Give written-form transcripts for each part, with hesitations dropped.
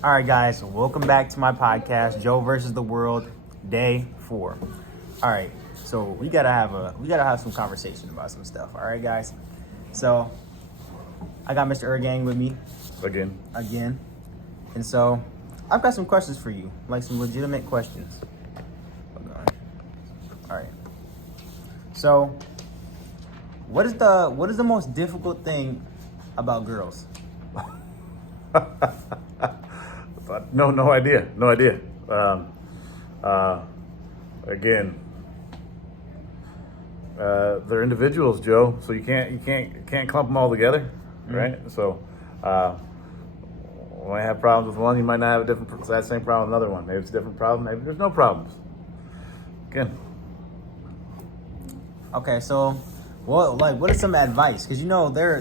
All right, guys, welcome back to my podcast, Joe versus the World, day 4. All right, so we gotta have some conversation about some stuff. All right, guys. So I got Mr. Ergang with me again, and so I've got some questions for you, like some legitimate questions. All right. So, what is the most difficult thing about girls? No idea. Again, they're individuals, Joe. So you can't clump them all together, right? So when I have problems with one, you might not have that same problem with another one. Maybe it's a different problem. Maybe there's no problems. Again. Okay, so what is some advice? Because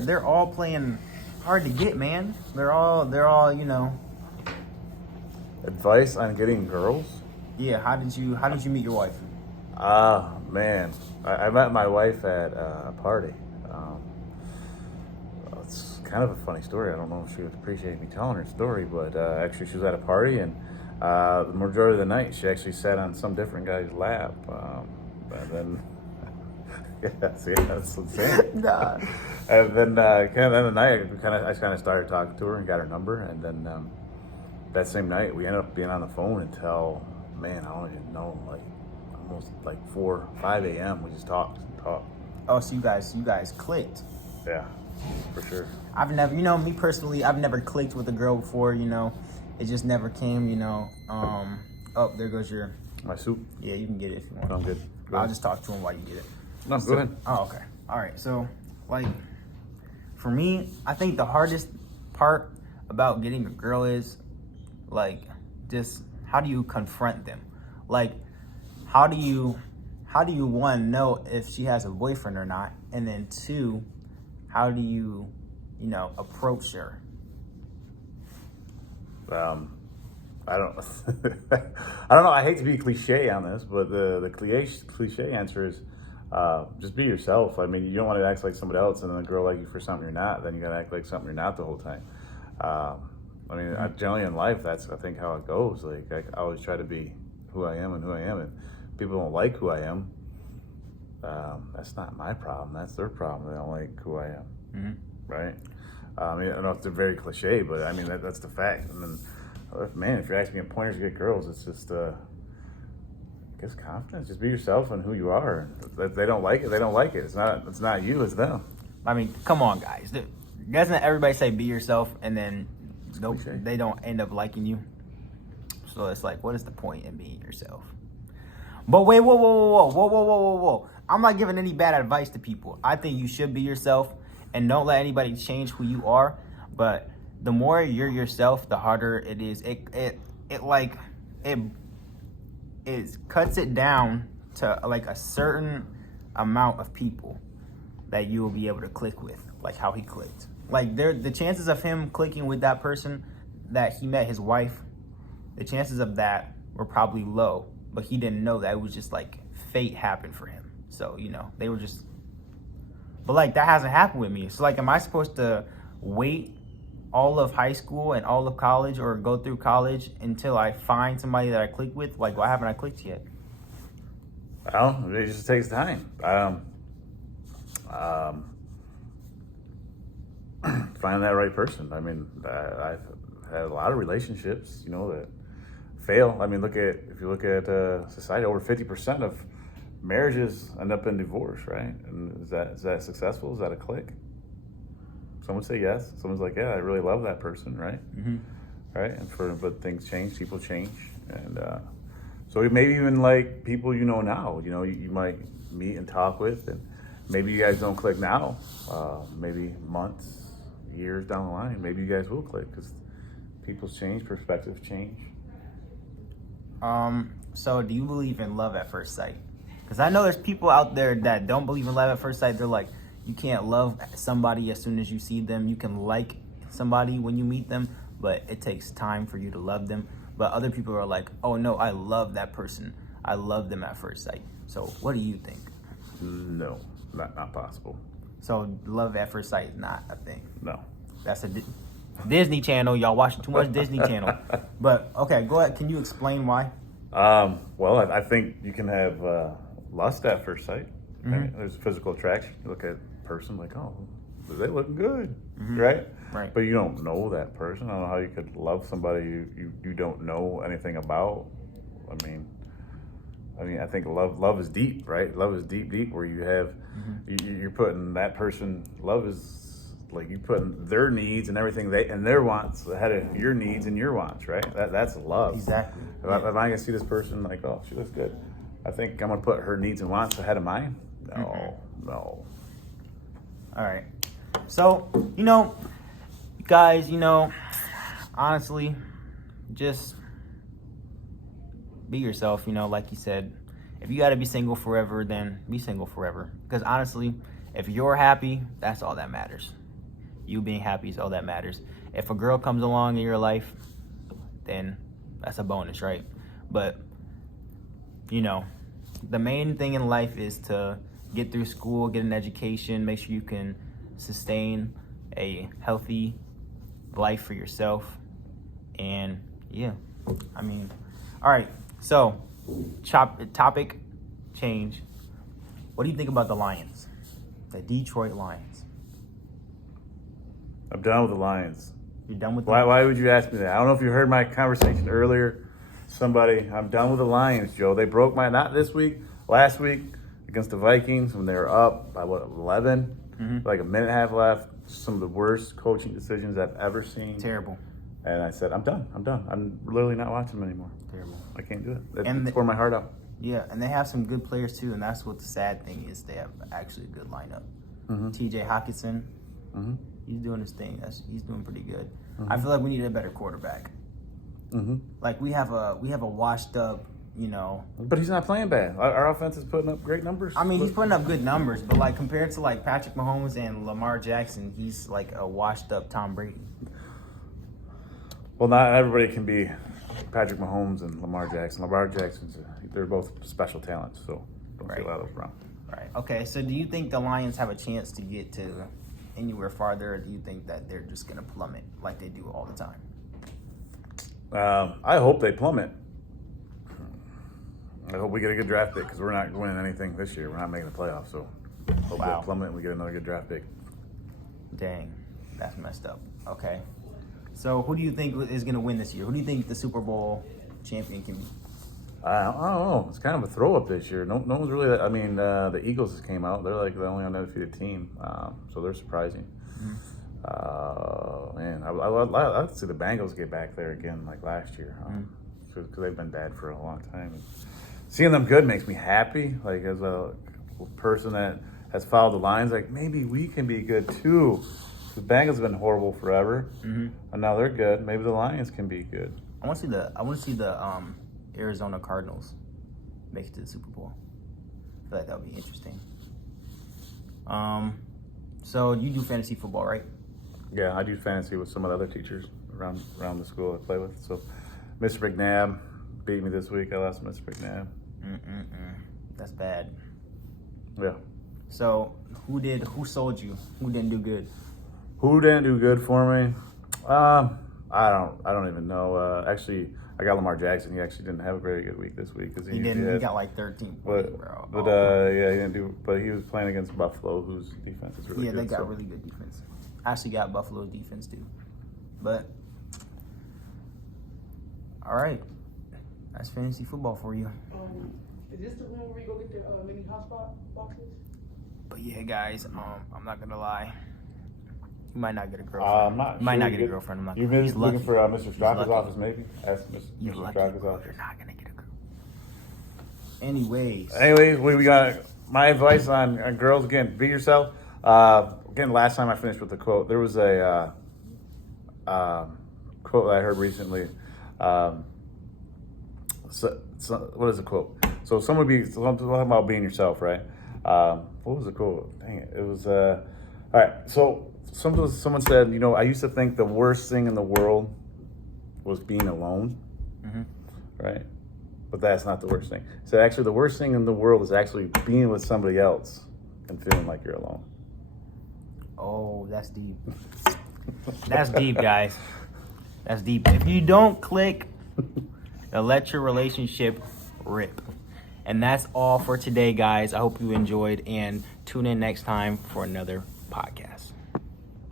they're all playing hard to get, man. They're all Advice on getting girls? Yeah. How did you meet your wife? Man, I met my wife at a party. It's kind of a funny story. I don't know if she would appreciate me telling her story, but actually she was at a party, and the majority of the night she actually sat on some different guy's lap. And then, that's insane. Nah. And then, kind of the night, I kind of started talking to her and got her number, and then that same night we ended up being on the phone until, man, I don't even know, like almost like 4, 5 a.m. We just talked. Oh, so you guys clicked. Yeah, for sure. I've never, me personally, I've never clicked with a girl before. It just never came. Oh, there goes your. My soup. Yeah, you can get it if you want. I'm good. I'll just talk to him while you get it. No, go ahead. Oh, okay. All right. So, for me, I think the hardest part about getting a girl is, just how do you confront them? How do you one, know if she has a boyfriend or not, and then 2, how do you approach her? I don't I don't know. I hate to be cliche on this, but the cliche answer is just be yourself. I mean, you don't want to act like somebody else, and then a girl like you for something you're not. Then you got to act like something you're not the whole time. Generally in life, that's, I think, how it goes. I always try to be who I am, and people don't like who I am. That's not my problem. That's their problem. They don't like who I am, right? I don't know if they're very cliche, but I mean that's the fact. And then, man, if you're asking me pointers to get girls, it's just, I guess, confidence. Just be yourself and who you are. If they don't like it, they don't like it. It's not you, it's them. I mean, come on, guys. Doesn't everybody say be yourself, and then they don't end up liking you? So it's like, what is the point in being yourself? But wait, whoa. I'm not giving any bad advice to people. I think you should be yourself and don't let anybody change who you are. But the more you're yourself, the harder it is. It cuts it down to a certain amount of people that you will be able to click with, like how he clicked. The chances of him clicking with that person that he met, his wife, the chances of that were probably low, but he didn't know that. It was just fate happened for him. So, they were just, but that hasn't happened with me. So am I supposed to wait all of high school and all of college, or go through college until I find somebody that I click with? Why haven't I clicked yet? Well, it just takes time. Find that right person. I mean, I've had a lot of relationships, that fail. I mean, if you look at society, over 50% of marriages end up in divorce, right? And is that successful? Is that a click? Some would say yes. Someone's like, yeah, I really love that person, right? Mm-hmm. Right. But things change, people change, and so maybe even people now, you might meet and talk with, and maybe you guys don't click now. Maybe months, years down the line, maybe you guys will click because people's change, perspectives change. So do you believe in love at first sight? Because I know there's people out there that don't believe in love at first sight. They're like, you can't love somebody as soon as you see them. You can like somebody when you meet them, but it takes time for you to love them. But other people are like, oh no, I love that person. I love them at first sight. So what do you think? No, not possible. So love at first sight is not a thing. No. That's a Disney Channel. Y'all watching too much Disney Channel. But okay, go ahead. Can you explain why? Well, I think you can have lust at first sight. Right? There's physical attraction. You look at a person like, oh, they looking good, right? Right. But you don't know that person. I don't know how you could love somebody you don't know anything about. I mean, I think love is deep, right? Love is deep, where you have you're putting that person. Love is like you putting their needs and everything and their wants ahead of your needs and your wants, right? That's love. Exactly. If I can see this person like, oh, she looks good, I think I'm gonna put her needs and wants ahead of mine. No. All right. So, guys, honestly, just be yourself, like you said. If you got to be single forever, then be single forever. Because honestly, if you're happy, that's all that matters. You being happy is all that matters. If a girl comes along in your life, then that's a bonus, right? But, the main thing in life is to get through school, get an education, make sure you can sustain a healthy life for yourself. And yeah, all right. So, topic change. What do you think about the Lions? The Detroit Lions. I'm done with the Lions. You're done with them? Why would you ask me that? I don't know if you heard my conversation earlier. I'm done with the Lions, Joe. They broke not this week, last week against the Vikings when they were up by 11? Like a minute and a half left. Some of the worst coaching decisions I've ever seen. Terrible. And I said, I'm done. I'm literally not watching them anymore. Terrible. I can't do it. It tore my heart out. Yeah, and they have some good players too, and that's what the sad thing is. They have actually a good lineup. T.J. Hawkinson, he's doing his thing. He's doing pretty good. I feel like we need a better quarterback. Like we have a washed up, But he's not playing bad. Our offense is putting up great numbers. He's putting up good numbers, but like compared to like Patrick Mahomes and Lamar Jackson, he's like a washed up Tom Brady. Well, not everybody can be Patrick Mahomes and Lamar Jackson. Lamar Jackson's they're both special talents, so don't see a lot of those around. Right. Okay. So, do you think the Lions have a chance to get to anywhere farther, or do you think that they're just going to plummet like they do all the time? I hope they plummet. I hope we get a good draft pick because we're not winning anything this year. We're not making the playoffs, so hope they plummet and we get another good draft pick. Dang, that's messed up. Okay. So, who do you think is going to win this year? Who do you think the Super Bowl champion can be? I don't know. It's kind of a throw up this year. No one's really. The Eagles just came out. They're like the only undefeated team, so they're surprising. Man, I'd like to see the Bengals get back there again like last year, because they've been bad for a long time. And seeing them good makes me happy. Like as a person that has followed the Lions, like maybe we can be good too. The Bengals have been horrible forever, and now they're good. Maybe the Lions can be good. I want to see the Arizona Cardinals make it to the Super Bowl. I feel like that would be interesting. So you do fantasy football, right? Yeah, I do fantasy with some of the other teachers around the school I play with. So Mr. McNabb beat me this week. I lost to Mr. McNabb. That's bad. Yeah. So who sold you? Who didn't do good? Who didn't do good for me? I don't even know. Actually, I got Lamar Jackson. He actually didn't have a very good week this week because He got like 13 points, bro. Yeah, he didn't do. But he was playing against Buffalo, whose defense is really good. Yeah, they got really good defense. I actually got Buffalo's defense too. But all right, that's fantasy football for you. Is this the one where you go get the mini hotspot boxes? But yeah, guys, I'm not gonna lie. You might not get a girlfriend. You might not get a girlfriend. I'm not. You've been looking for Mr. Straka's office, maybe? Ask Mr. Straka's office. You're not gonna get a girl. Anyways, we got my advice on girls. Again, be yourself. Again, last time I finished with the quote. There was a quote that I heard recently. So what is the quote? So talking about being yourself, right? What was the quote? Dang it! It was all right. So someone said, I used to think the worst thing in the world was being alone, right? But that's not the worst thing. So actually, the worst thing in the world is actually being with somebody else and feeling like you're alone. Oh, that's deep. That's deep, guys. That's deep. If you don't click, let your relationship rip. And that's all for today, guys. I hope you enjoyed, and tune in next time for another podcast.